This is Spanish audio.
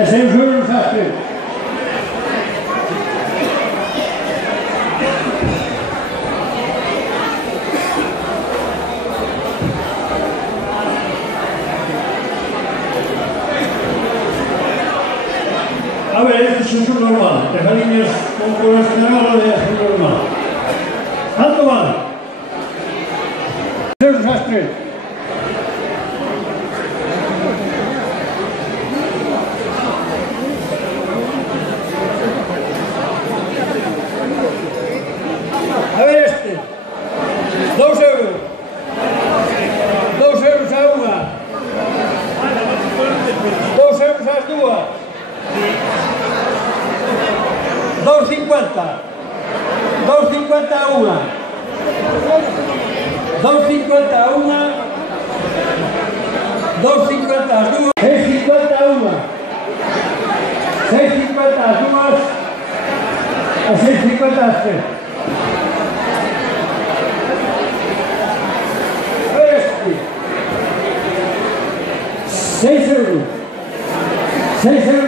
E 6 euros às 3. A ver, este es un subnormal. Deja líneas con este regalo de subnormal. ¿Cuánto vale? 6 euros às 3. A ver este. 2 euros. 2 euros a una. 2 euros às duas. 2,50. 2,50 a una. 2,50 a una. 2,50 a duas. 6,50 a una. 6,50 a duas. A 6,50 a tres. A ver este. 6 euros. 6 euros.